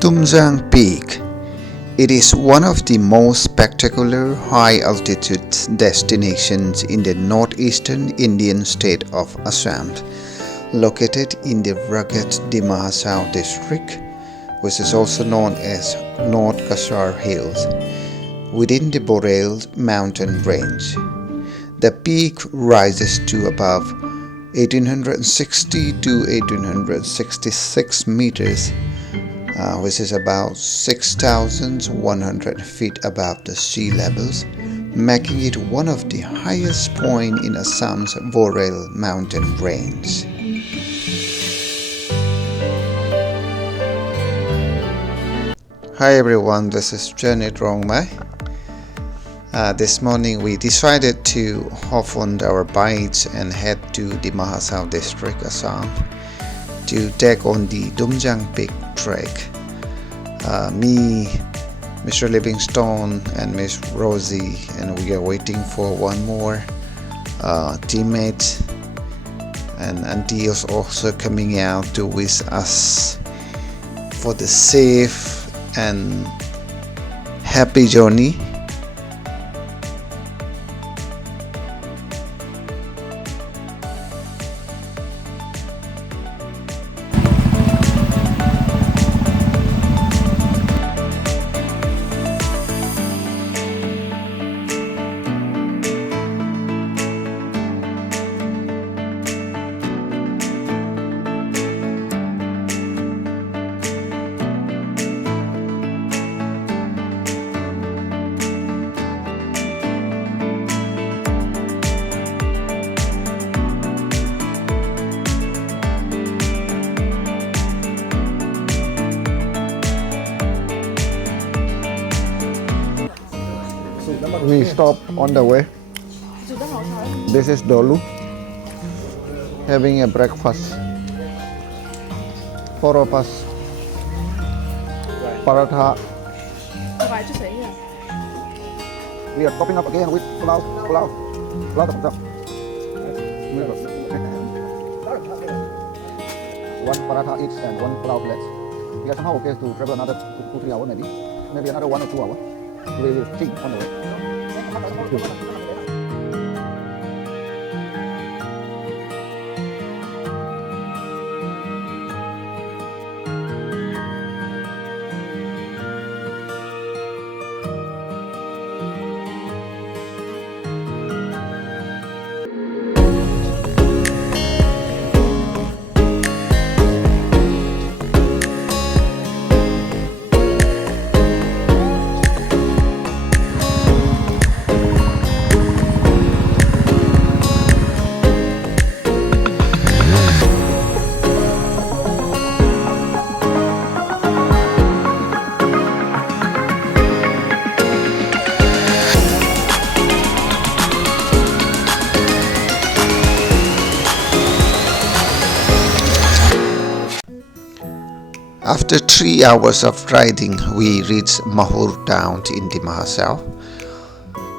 Tumjang Peak. It is one of the most spectacular high-altitude destinations in the northeastern Indian state of Assam, located in the rugged Dima Hasao district, which is also known as North Cachar Hills, within the Borail mountain range. The peak rises to above 1860 to 1866 meters, which is about 6,100 feet above the sea levels, making it one of the highest points in Assam's Borail mountain range. Hi everyone, this is Zanith Rongmei. This morning we decided to hop on our bikes and head to Dima Hasao district, Assam, to take on the Tumjang Peak trek. Me, Mr. Livingstone and Miss Rosie, and we are waiting for one more teammate, and Auntie is also coming out to wish us for the safe and happy journey. We stop on the way. This is Dolu, having a breakfast. 4 of us. Paratha. We are topping up again with pulao. One paratha each and one pulao plate. We are somehow okay to travel another 2-3 hours maybe another 1 or 2 hours. We will see on the way. After 3 hours of riding, we reached Mahur town in Dima Hasao.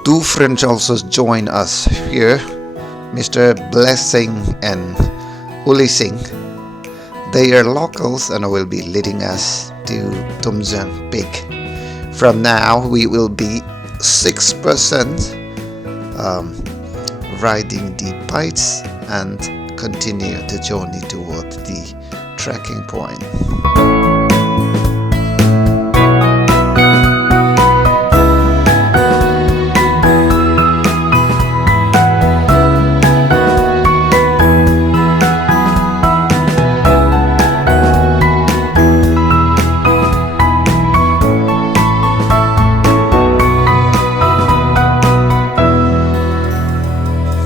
2 friends also joined us here, Mr. Blessing and Uli Singh. They are locals and will be leading us to Tumjang Peak. From now, we will be 6% riding the bikes and continue the journey toward the trekking point.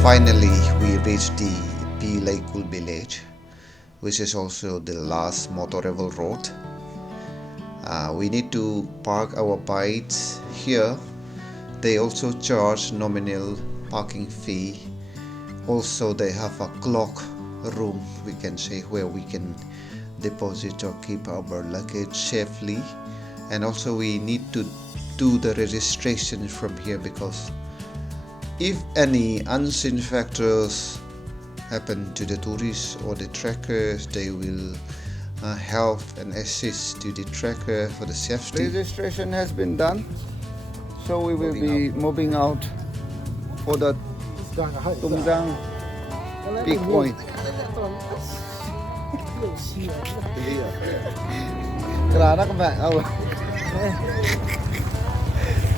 Finally, we reached the Pilaikul village, which is also the last motorable road. We need to park our bikes here. They also charge nominal parking fee. Also, they have a clock room, we can say, where we can deposit or keep our luggage safely. And also we need to do the registration from here, because if any unseen factors happen to the tourists or the trekkers, they will help and assist to the trekker for the safety. Registration has been done, so we will be moving out for the Tumjang Peak point. Kerana các bạn.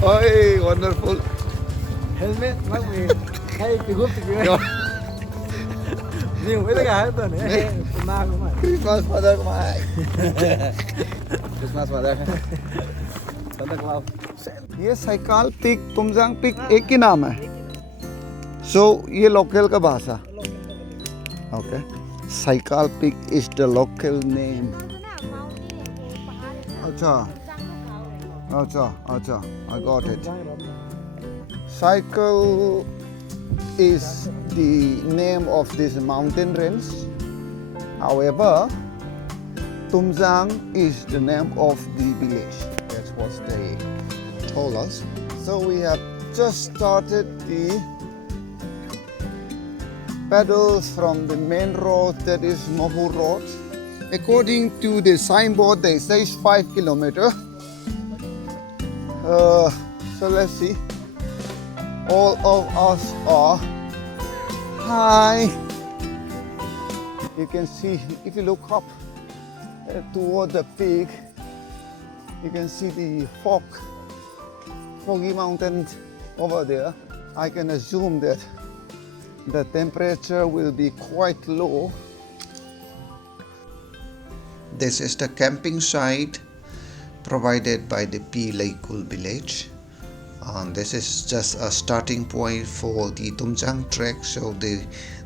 Ôi, wonderful. Helmet, mắc mình hay từ group từ kia. Nhưng với tất cả hết tuần ấy, ma của mày. Christmas mother của mày. Christmas mother. Santa Claus. ये cycle peak तुमजांग peak एक ही नाम है. So ये local का भाषा. Okay. Sielkal Peak is the local name. Acha. I got it. Sielkal is the name of this mountain range. However, Tumjang is the name of the village. That's what they told us. So we have just started the pedals from the main road, that is Mohu Road. According to the signboard, they say 5 kilometers. So let's see. All of us are high. You can see, if you look up toward the peak, you can see the foggy mountains over there. I can assume that the temperature will be quite low. This is the camping site provided by the P Laikul village. This is just a starting point for the Tumjang trek, so the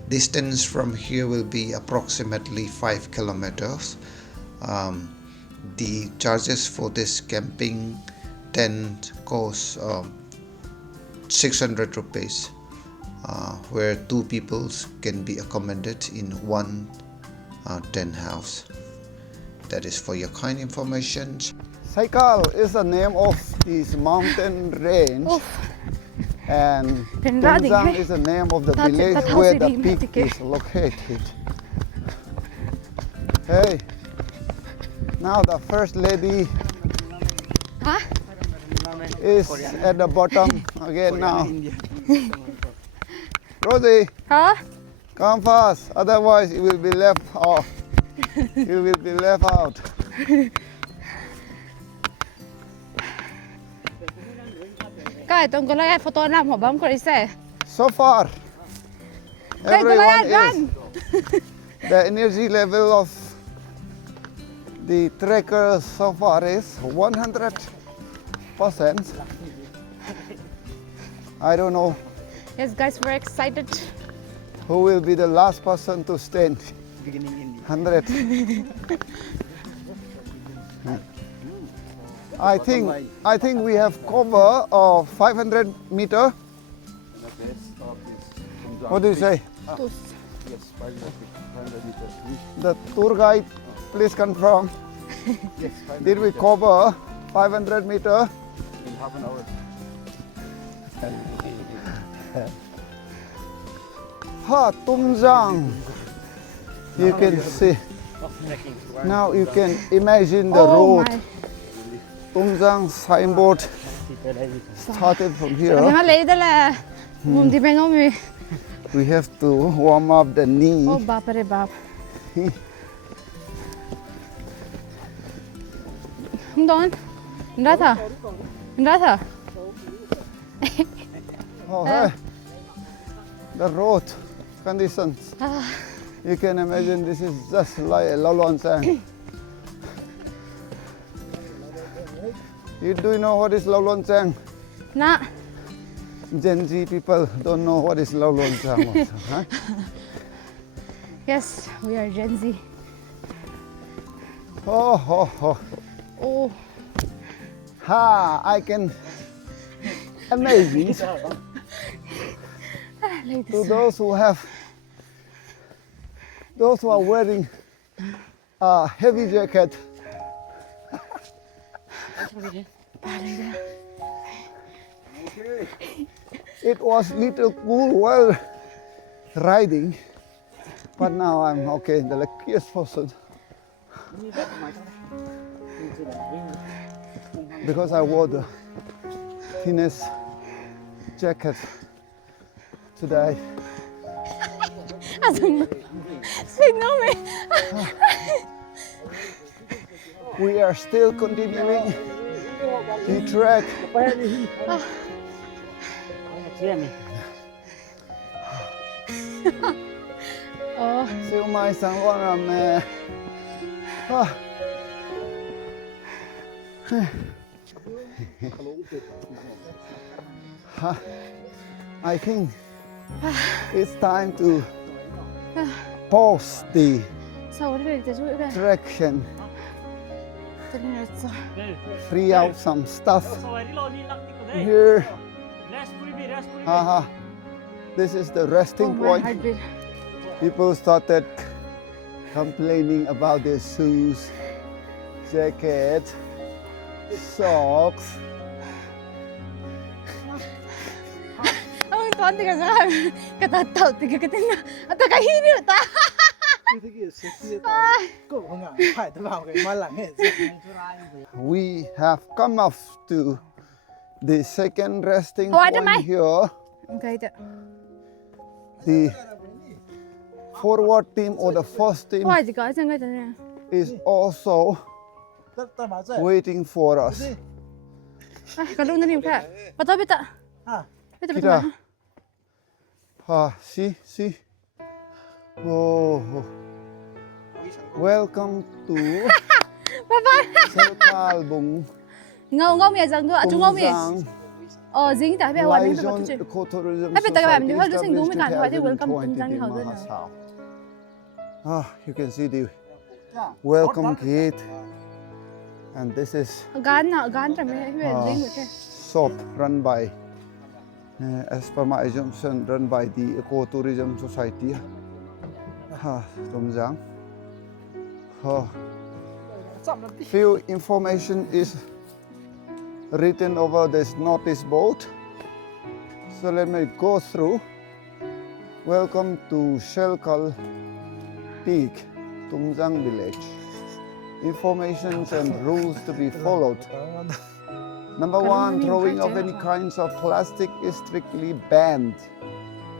distance from here will be approximately 5 kilometers. The charges for this camping tent cost 600 rupees, where 2 people can be accommodated in one tent house. That is for your kind information. Sielkal is the name of this mountain range, and Tumjang is the name of the village where the peak is located. Hey, now the first lady is at the bottom again now. Rosie, come fast, otherwise you will be left off. You will be left out. So far, everyone is. The energy level of the trekkers so far is 100%. I don't know. Yes, guys, we're excited. Who will be the last person to stand? 100. I think we have cover of 500 meter. What do you say? Yes, 500 meters. The tour guide, please confirm. Yes, 500 Did we cover 500 meter? in half an hour. Tumjang. You can see. Now you can imagine the road. Tumjang signboard started from here. We have to warm up the knee. Oh, bapare bap. Don't. Ndatha. Oh, hey. The road conditions. You can imagine this is just like a Lolonsang. You do know what is Lolonsang? Nah. Gen Z people don't know what is Lolonsang also, huh? Yes, we are Gen Z. Oh. Oh. Ha, I can imagine. Like To this. those who are wearing a heavy jacket. It was little cool while riding, but now I'm okay, the luckiest person. Because I wore the thinnest jacket today. Signal me. We are still continuing the trek. Siêu mai sáng con làm nè. I think it's time to pause the direction, free out some stuff here. This is the resting point. People started complaining about their shoes, jacket, socks. We have come up to the second resting point here. The forward team or the first team is also waiting for us. See. Oh. Welcome to Sielkal Bung. Tumjang ecotourism society established 2020 Dima Hasao. You can see the welcome gate, and this is shop run by, as per my assumption, run by the ecotourism society. Tumjang. Few information is written over this notice board, so let me go through. Welcome to Sielkal Peak, Tumjang village. Informations and rules to be followed. Number 1, throwing of any kinds of plastic is strictly banned.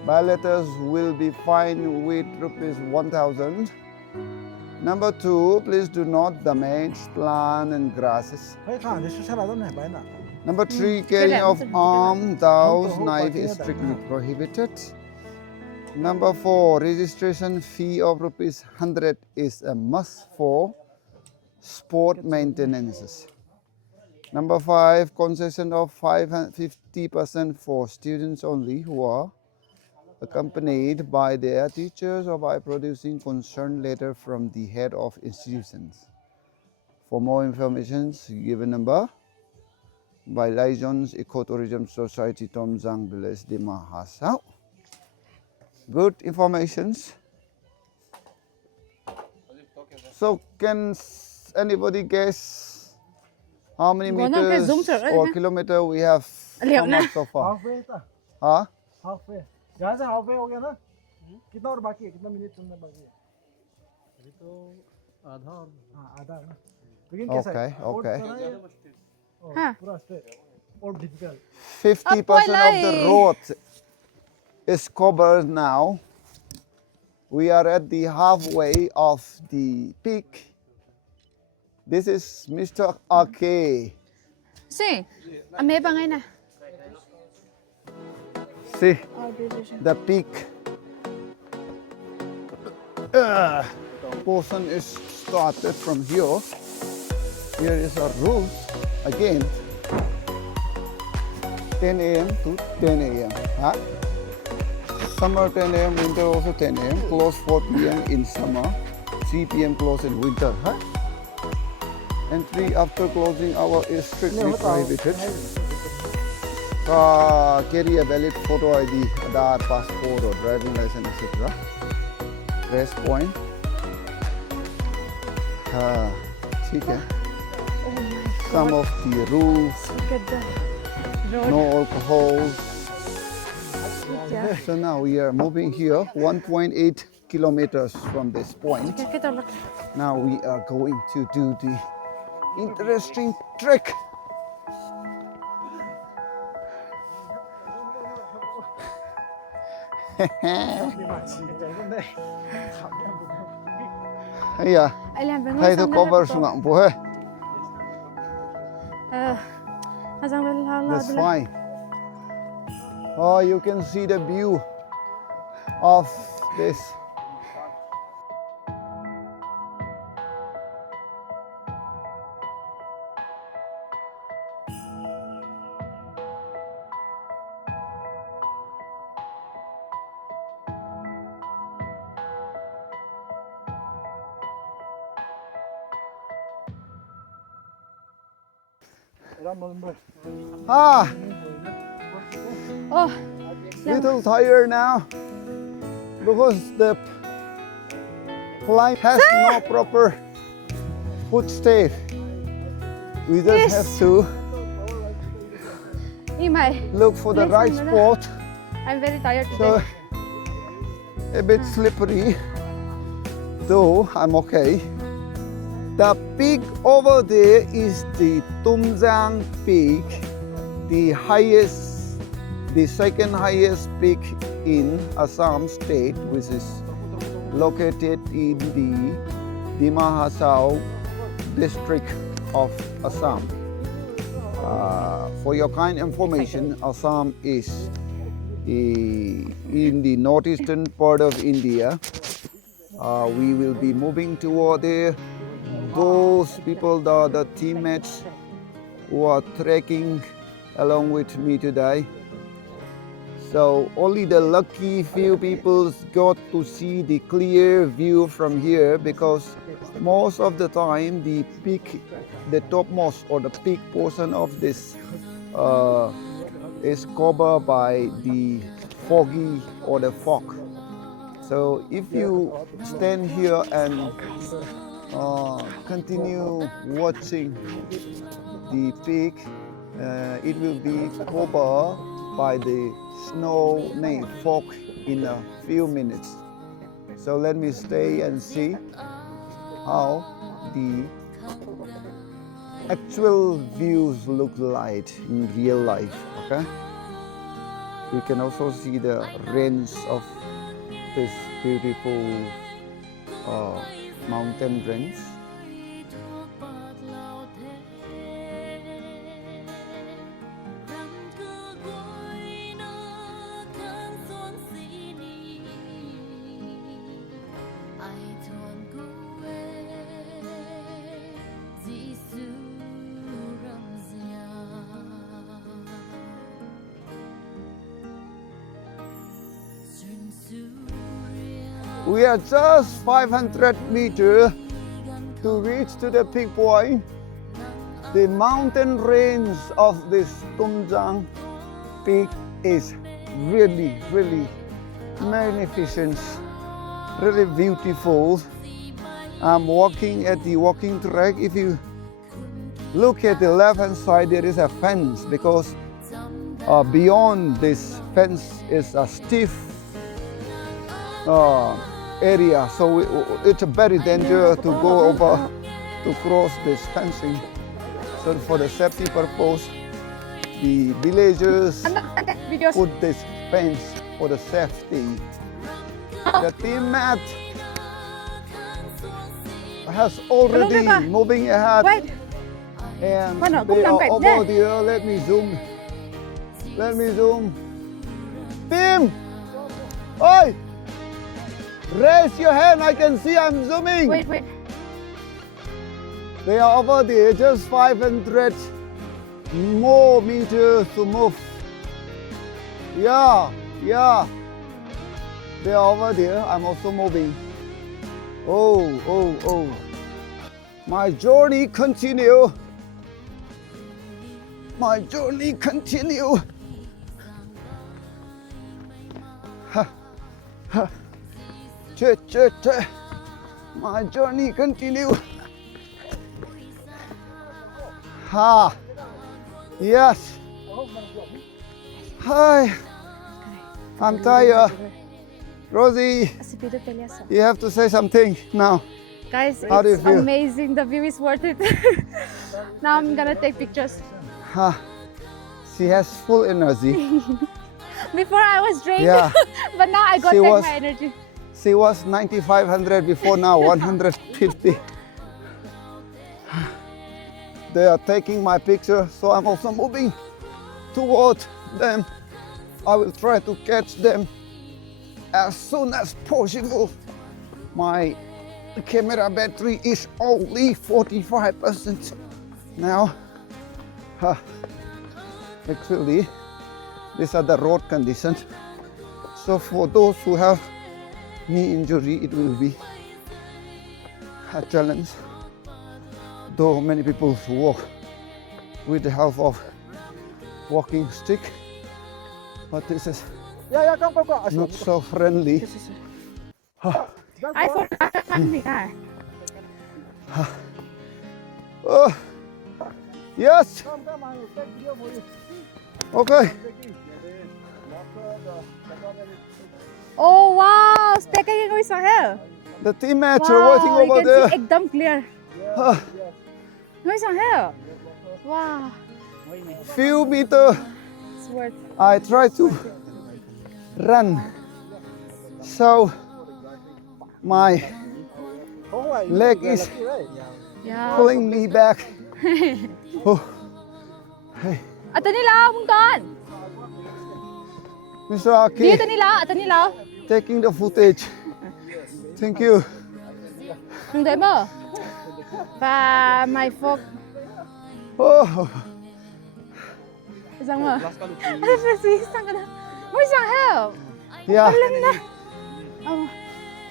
Violators will be fined with ₹1,000. Number 2, please do not damage plants and grasses. Number 3, carrying of arms, dowels, knife is strictly prohibited. Number 4, registration fee of ₹100 is a must for sport maintenances. Number 5, concession of 50% for students only who are accompanied by their teachers or by producing concerned letter from the head of institutions. For more information, give a number by Liaisons Ecotourism Society, Tumjang Village, Dima Hasao. Good informations. So can anybody guess how many meters or kilometer we have come up so far? Huh? Halfway. यहाँ से halfway हो गया ना? कितना और बाकी है? कितना मिनट चलना बाकी है? अभी तो आधा और आधा है ना? लेकिन कैसा है? Okay. पूरा straight और difficult. 50% of the road is covered now. We are at the halfway of the peak. This is Mr. Ake. See, may ba ngayon na? See the peak portion is started from here. Here is a roof again, 10 a.m. to 10 a.m. Summer 10 a.m., winter also 10 a.m. Close 4 p.m. in summer, 3 p.m. close in winter. Entry after closing hour is strictly prohibited. Carry a valid photo ID, Aadhaar, passport or driving license, etc. Rest point. Okay. Some of the rules. No alcohol. So now we are moving here 1.8 kilometers from this point. Now we are going to do the interesting trek. Yeah, Ai làm với ngôi thấy sao tôi nó cover rất xuống tốt. ngọn bố hơi. Rằng là That's fine. Oh, you can see the view of this. Ah, Oh, little tired now because the climb has no proper footstep. We just Yes. have to Imai, look for the right spot. I'm very tired So today. a bit slippery, though I'm okay. The peak over there is the Tumjang Peak, the second highest peak in Assam state, which is located in the Dima Hasao district of Assam. For your kind information, Assam is in the northeastern part of India. We will be moving toward there. Those people, the teammates who are trekking along with me today. So only the lucky few people got to see the clear view from here, because most of the time the peak, the topmost or the peak portion of this is covered by the foggy or the fog. So if you stand here and continue watching the peak, it will be covered by the snow fog in a few minutes. So let me stay and see how the actual views look like in real life. Okay, you can also see the range of this beautiful mountain range. We are just 500 meters to reach to the peak point. The mountain range of this Tumjang Peak is really, really magnificent, really beautiful. I'm walking at the walking track. If you look at the left-hand side, there is a fence, because beyond this fence is a stiff area, so it's very dangerous to go over, to cross this fencing. So for the safety purpose, the villagers put this fence for the safety. The teammate has already moving ahead, and they are over there. Let me zoom. Team, oi! Raise your hand, I can see I'm zooming. Wait. They are over there, just 500 more meters to move. Yeah. They are over there, I'm also moving. Oh. My journey continue. My journey continue. Yes. Hi. I'm tired. Rosie, you have to say something now. Guys, How do you it's feel? amazing. The view is worth it. Now I'm gonna take pictures. She has full energy. Before I was drained, Yeah. but now I got She back was- my energy. She was 9,500 before, now 150. They are taking my picture, so I'm also moving towards them. I will try to catch them as soon as possible. My camera battery is only 45% now. Actually, these are the road conditions. So for those who have knee injury, it will be a challenge. Though many people walk with the help of walking stick, but this is Yeah, come. not so friendly. I forgot the car. Oh, yes, Come, I will take video for you. okay. Oh wow, speaking with Sahel. The teammates are waiting you over can there. see ekdam clear. Ah, With Sahel. Wow, few meters. it's worth. I try to run, so my leg is Yeah. pulling me back. Oh, Ato nila, Mungton. Mr. Dito Aki, nila, ato nila. taking the footage. Thank you. Nung mo. Pa my folk. Oh, Isang mo. Ano siya isang ka na. Mo isang help. yeah. Alam na. Oh.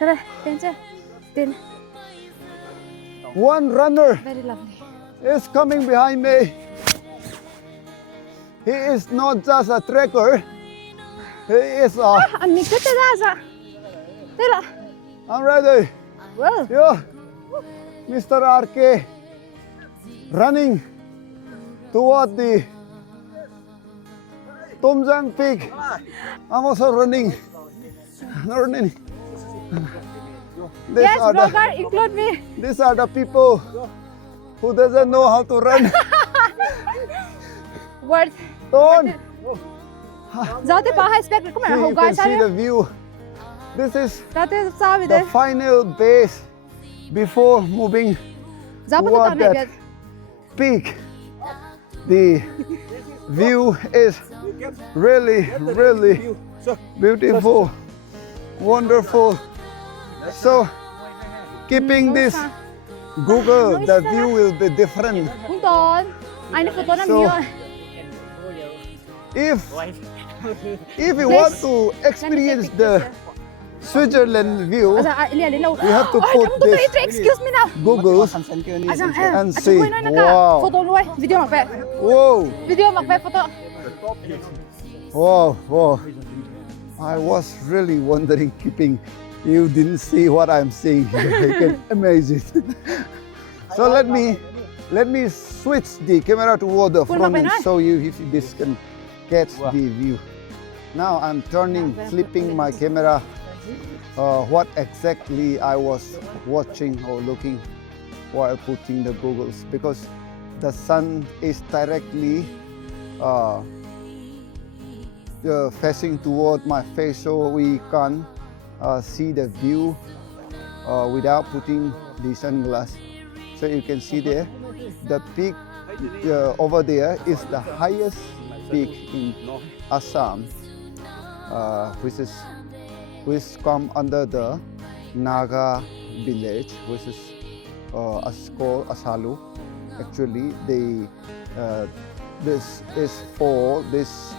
Tara, tensa. Din. One runner Very lovely. is coming behind me. He is not just a trekker. He is a. Ang mikot na sa. Tara. I'm ready. Well. Yeah. Mr. RK running toward the Tumjang Peak. I'm also running. Yes, Robert, include me. These are the people who doesn't know how to run. Word. Don't. Dati pa high spec ko See, man you hugas can see the sabi. view. This is Dati sabi the de. final base before moving Dapat toward na that peak. The view is really, really beautiful, wonderful. So, keeping this Google, the view will be different. Mungton. Ay na photo na So, view. If you want to experience the Switzerland view, Asa ililaw. we have to put this Excuse me now. Google Asang and see. Wow. Wow, Photo luway. Video magpe. whoa, Video magpe photo. wow, wow. I was really wondering, keeping you didn't see what I'm seeing here. I can imagine. So let me switch the camera toward the front and show you if this can catch the view. Now I'm turning, flipping my camera. What exactly I was watching or looking while putting the goggles, because the sun is directly facing toward my face, so we can't see the view without putting the sunglass. So you can see there, the peak over there is the highest peak in Assam, which come under the Naga village, which is called Asalu. Actually, this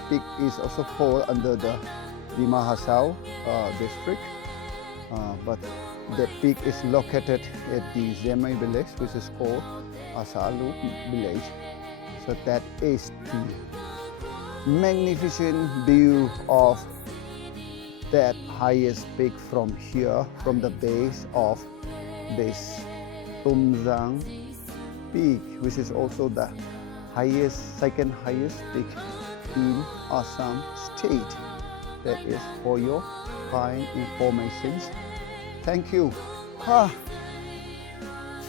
peak is also fall under the Dima Hasao district, but the peak is located at the Zemai village, which is called Asalu village. So that is the magnificent view of that highest peak from here, from the base of this Tumjang Peak, which is also the second highest peak in Assam state. That is for your kind information. Thank you.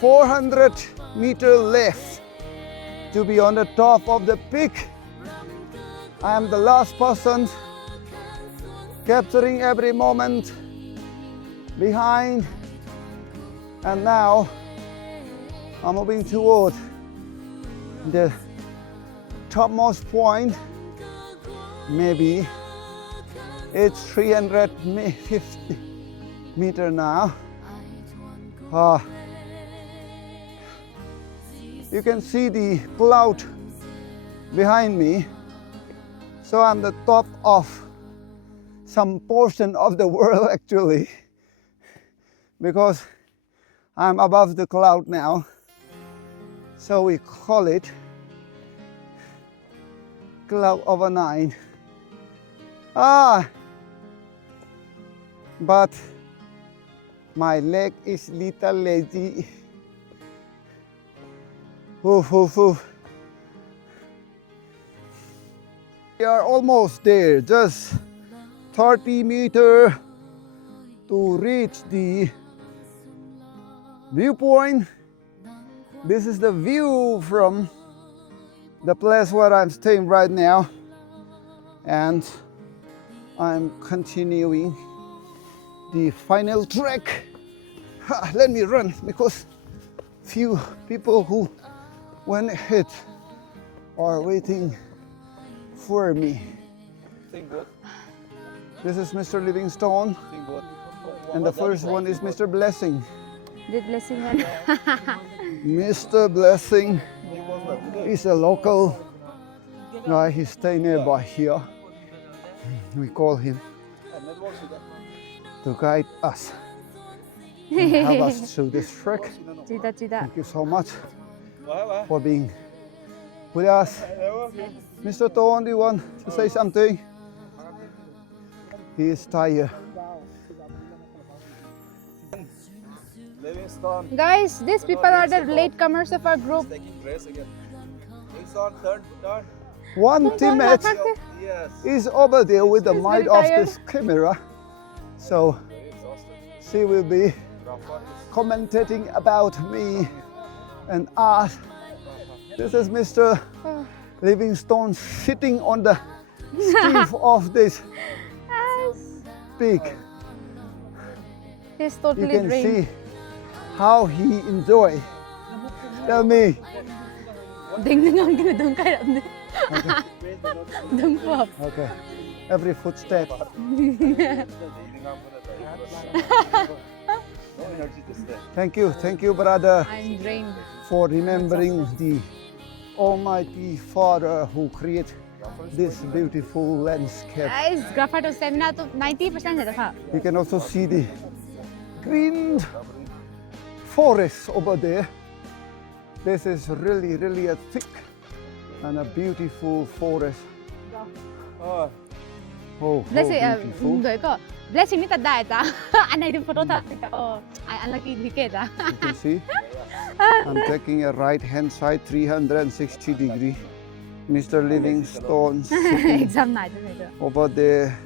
400 meters left to be on the top of the peak. I am the last person capturing every moment behind, and now I'm moving toward the topmost point. Maybe it's 350 meters now. You can see the cloud behind me. So I'm the top of some portion of the world actually, because I'm above the cloud now. So we call it cloud over 9. But my leg is little lazy. Oof, oof, oof. We are almost there, just 30 meters to reach the viewpoint. This is the view from the place where I'm staying right now, and I'm continuing the final trek. Let me run because few people who went ahead are waiting for me. This is Mr. Livingstone, and the first one is Mr. Blessing. Did Blessing Mr. Blessing is a local guy. He stays nearby here. We call him to guide us and help us through this trek. Thank you so much for being with us. Mr. Ton, do you want to say something? He is tired. Guys, these people are the latecomers of our group. One teammate is over there with the mic of this camera, so she will be commentating about me and us. This is Mr. Livingstone sitting on the steep of this peak. He's totally You can drained. see how he enjoy. Tell me. Okay. Every footstep. Thank you, brother, I'm drained. for remembering the Almighty Father who created this beautiful landscape. Guys, graphite stamina to 90%. You can also see the green forest over there. This is really a thick and a beautiful forest. Oh, Blessing, beautiful. Blessing ni tanda ita. Anay din photo ta. Oh, ay unlucky ticket ah. You can see I'm taking a right hand side 360 degree. Mr. Livingstone sitting Exam na ito. over there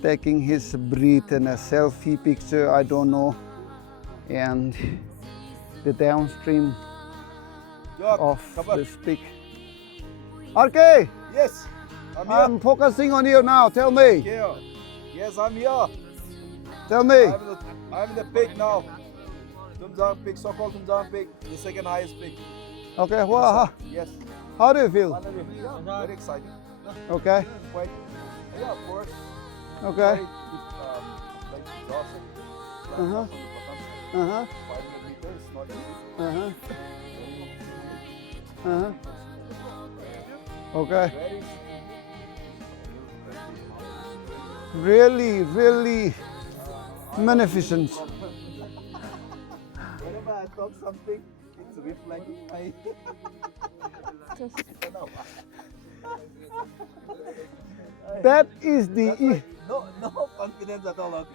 taking his breath and a selfie picture, I don't know. And the downstream of this peak. RK! Yes, I'm here. I'm focusing on you now. Tell me. Here. Yes, I'm here. Tell me. I'm in the peak now. Tumjang Peak, so-called Tumjang Peak, the second highest peak. Okay, well, Yes. how do you feel? Finally, yeah, very excited. Okay, Quite, yeah, of course. okay. Like exhausted. Uh-huh. Uh-huh. 500 meters, not easy. Uh-huh. Uh-huh. Okay. Very Really magnificent. Whenever I talk something, it's reflecting my. That is the No confidence at all.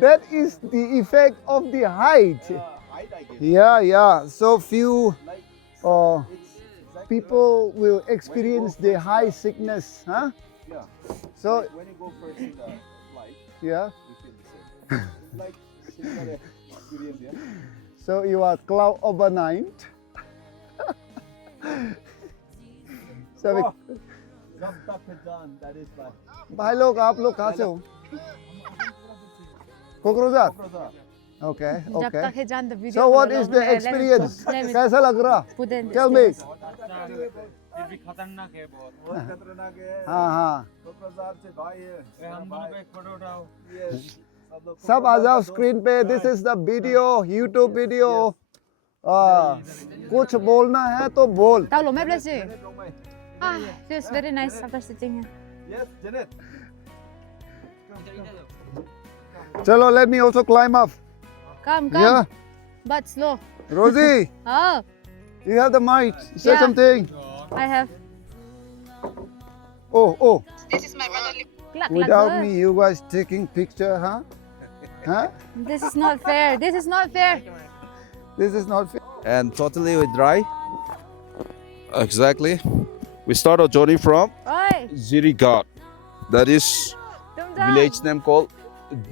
that is the effect of the height. Height, I guess. Yeah. So few Like, uh, it's like people will experience the high sickness, huh? Yeah. So When you go first in the flight, yeah. you feel the same. Like similar experience, yeah. So you are cloud overnight. So we, Jab tak hai jaan, that is why. भाई लोग आप लोग कहाँ से हो? कोकरोझार? Kokoza. Okay, जब okay. तक है जान the video So what follow is low, the let me- experience? let me कैसा लग रहा? put in Tell me. this. बहुत खतरनाक है। हाँ हाँ। कोकराझार से भाई है। हम दोनों पे फोटो उठाओ। Yes. सब आ जाओ स्क्रीन पे. This is the video, YouTube video. कुछ बोलना है तो बोल. Tao lố mép lên gì? Rongmei. Ah, feels very nice after sitting here. Yes, Zanith. चलो, let me also climb up. Come, Yeah, but slow. Rosie, Oh, you have the mic. Say Yeah. something. I have. Oh. Clack, Without clack, me, you guys taking picture, huh? Huh? This is not fair. This is not fair. This is not fair. And totally we dry. Exactly. We start our journey from Oi, Zirigat. That is Tumjang. village name called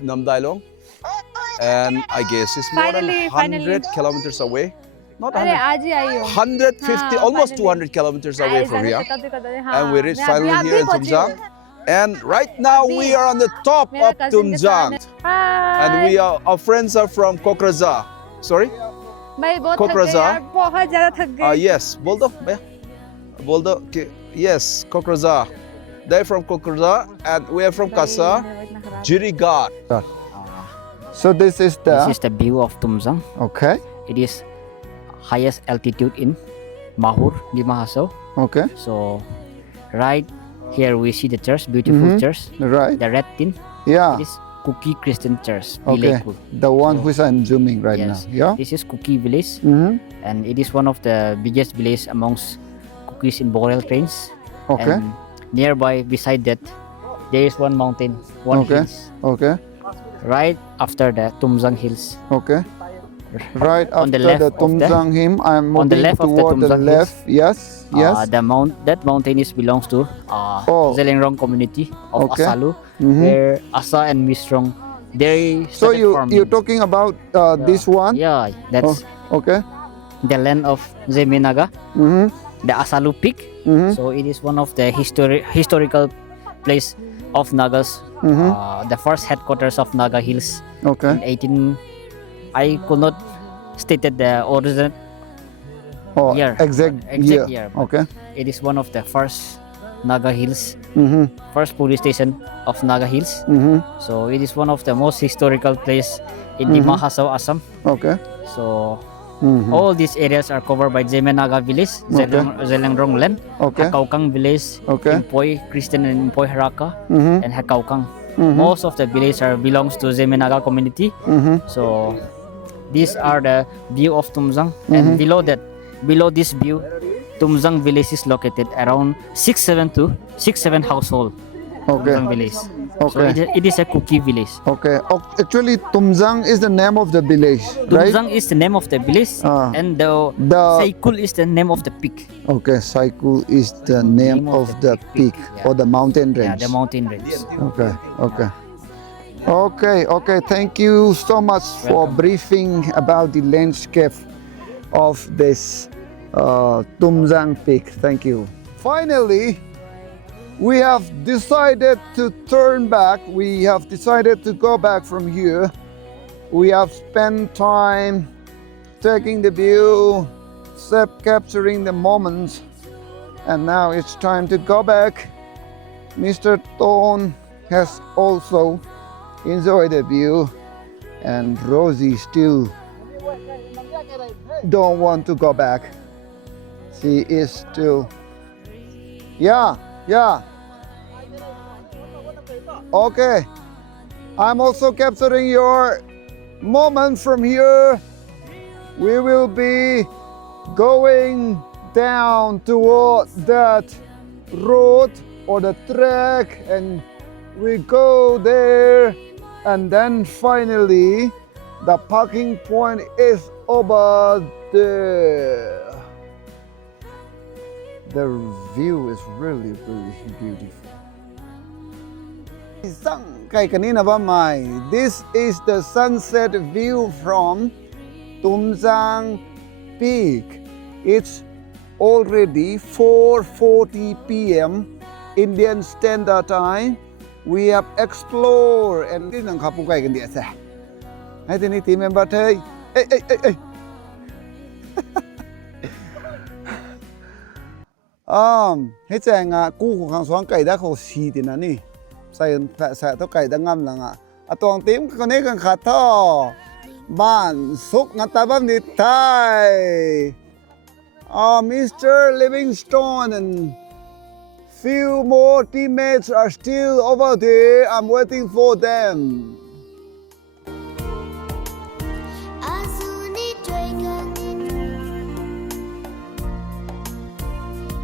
Namdailong. And I guess it's more Finally, than 100 finally. kilometers away. Not अरे 100. आज ही आई हो. 150, हाँ, almost finally. 200 kilometers away from here. हाँ, And we reached मैं finally अभी here in पहुंची Tumjang. हूँ. And right now अभी. we are on the top मेरा of cousin के साथ Tumjang. है. Hi. And we are, our friends are from Kokraza. Sorry? मैं बहुत थक गई कोकराझार. यार, बहुत ज़्यादा थक गई. Yes. Boldo? Boldo? Yes, Kokraza. They're from Kokraza and we are from Kasa, Jirigat. So this is This is the view of Tumjang. okay. It is highest altitude in Mahur, Dima Hasao. Okay. So right here we see the church, beautiful church. Right. The red tin, Yeah. it is Kuki Christian Church, Okay. Vilekul. The one which I'm zooming right Yes. now. Yeah. This is Kuki village Mm-hmm. and it is one of the biggest village amongst Kukis in Borail trains. Okay. And nearby beside that there is one mountain, one Okay. hills. Okay. Right after the Tumjang Hills. Okay. Right On the after left the of the- Tumjang him, I'm on the moving left of the toward the Tumjang left. Yes. Yes. That mountain is belongs to Oh. Zelengrong community of Okay. Asalu, Mhm. where Asa and Misrong they So started farming. you're talking about this one? Yeah, that's Okay. the land of Zeminaga, Mm-hmm. the Asalu Peak. Mm-hmm. So it is one of the historical place of Nagas. Mm-hmm. The first headquarters of Naga Hills in Okay. 18. I could not stated the origin. Oh, year. exact Exact year. year, but Okay. It is one of the first Naga Hills, Mm-hmm. first police station of Naga Hills. Mm-hmm. So it is one of the most historical place in Dima Hasao, Assam. Okay. So Mm-hmm. all these areas are covered by Zemenaga village, Zelengrong land, Okay. Hakaukang village, Okay. Impoi Christian and Impoi Haraka, Mm-hmm. and Hakaukang. Mhm. Most of the village are belongs to Zemenaga community. Mm-hmm. So these are the view of Tumjang, and below this view, Tumjang village is located around 6-7 household. Okay. Tumjang village. So Okay. it is a cookie village. Okay. Oh, actually, Tumjang is the name of the village, right? Tumjang is the name of the village, Ah. and the The- Sielkal is the name of the peak. Okay. Sielkal is the name of the peak yeah. or the mountain Yeah, range. the mountain range. Okay. Okay. Okay. Thank you so much for Welcome. briefing about the landscape of this Tumjang Peak. Thank you. Finally, we have decided to turn back. We have decided to go back from here. We have spent time taking the view, capturing the moments, and now it's time to go back. Mr. Ton has also enjoyed the view, and Rosie still don't want to go back. She is still, yeah. Okay, I'm also capturing your moment from here. We will be going down toward that road or the track, and we go there, and then finally the parking point is over there. The view is really beautiful. This is the sunset view from Tumjang Peak. It's already 4:40 p.m. Indian Standard Time. We have explored and ที่นั่งขับผู้ไกลกันเดียวซะให้ที่นี่ทีมเมมเบอร์เธอเอ้ยให้แจ้งกู้ของข้างสองไก่ได้เขาสีตินะนี่ใส่แสะตัวไก่ได้งำหลังตองทีมคนนี้กันขาดท่อบ้านสุกงัตตาบัมนิไทยMr. Livingstone and few more teammates are still over there. I'm waiting for them.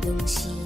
用心